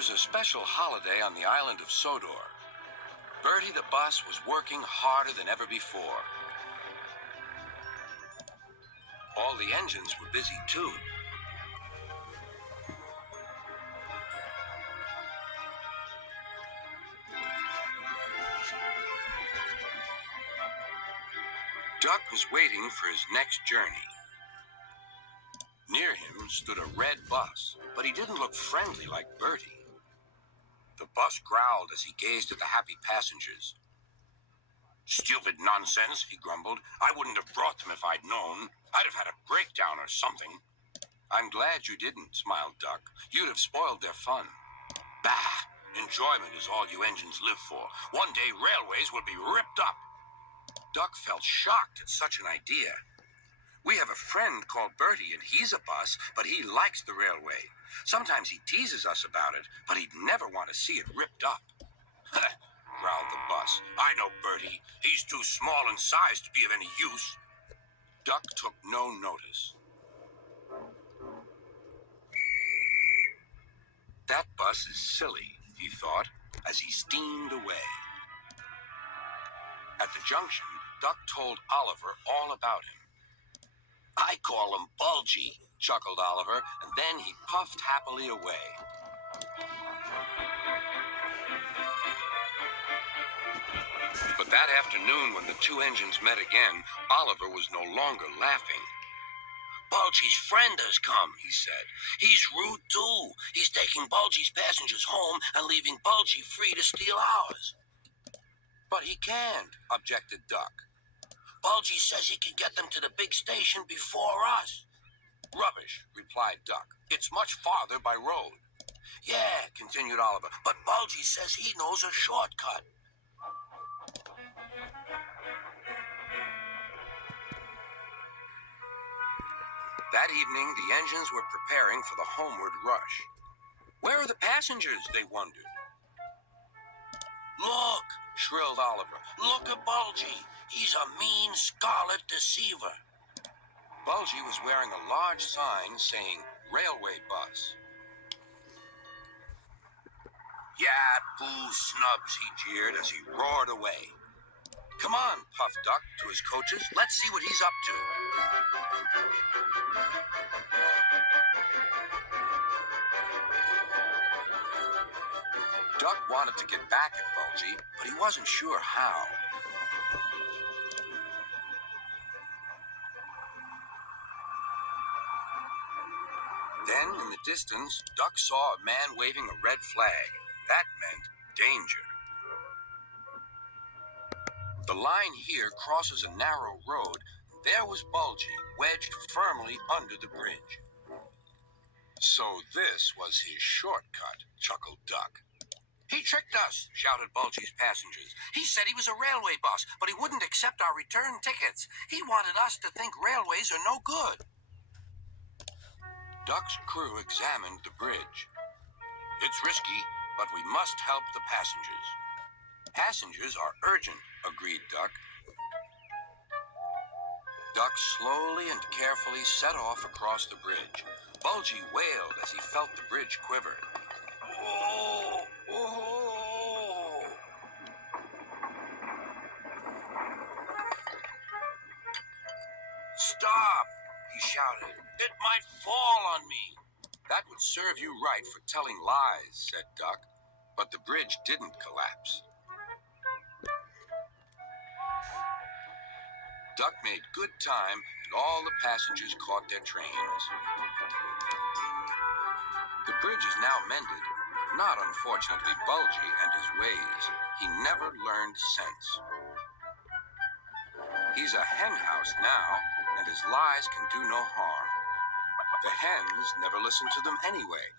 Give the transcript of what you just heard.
was a special holiday on the island of Sodor. Bertie the bus was working harder than ever before. All the engines were busy too. Duck was waiting for his next journey. Near him stood a red bus, but he didn't look friendly like Bertie. The bus growled as he gazed at the happy passengers. "Stupid nonsense," he grumbled. "I wouldn't have brought them if I'd known. I'd have had a breakdown or something." "I'm glad you didn't," smiled Duck. "You'd have spoiled their fun." "Bah! Enjoyment is all you engines live for. One day railways will be ripped up." Duck felt shocked at such an idea. "We have a friend called Bertie, and he's a bus, but he likes the railway. Sometimes he teases us about it, but he'd never want to see it ripped up." Growled the bus. "I know Bertie. He's too small in size to be of any use." Duck took no notice. "That bus is silly," he thought, as he steamed away. At the junction, Duck told Oliver all about him. "I call him Bulgy," chuckled Oliver, and then he puffed happily away. But that afternoon, when the two engines met again, Oliver was no longer laughing. "Bulgy's friend has come," he said. "He's rude, too. He's taking Bulgy's passengers home and leaving Bulgy free to steal ours." "But he can't," objected Duck. "Bulgy says he can get them to the big station before us." "Rubbish," replied Duck. "It's much farther by road." "Yeah," continued Oliver, "but Bulgy says he knows a shortcut." That evening, the engines were preparing for the homeward rush. "Where are the passengers?" they wondered. "Look," shrilled Oliver. "Look at Bulgy. He's a mean scarlet deceiver." Bulgy was wearing a large sign saying railway bus. "Yeah, boo snubs," he jeered as he roared away. "Come on," puffed Duck to his coaches. "Let's see what he's up to." Duck wanted to get back at Bulgy, but he wasn't sure how. Then, in the distance, Duck saw a man waving a red flag. That meant danger. The line here crosses a narrow road. There was Bulgy, wedged firmly under the bridge. "So this was his shortcut," chuckled Duck. "He tricked us," shouted Bulgy's passengers. "He said he was a railway bus, but he wouldn't accept our return tickets. He wanted us to think railways are no good." Duck's crew examined the bridge. "It's risky, but we must help the passengers." "Passengers are urgent," agreed Duck. Duck slowly and carefully set off across the bridge. Bulgy wailed as he felt the bridge quiver. "Oh, oh!" "Stop!" he shouted. "It might fall on me." "That would serve you right for telling lies," said Duck. But the bridge didn't collapse. Duck made good time, and all the passengers caught their trains. The bridge is now mended, not unfortunately Bulgy and his ways. He never learned sense. He's a hen house now, and his lies can do no harm. The hens never listen to them anyway.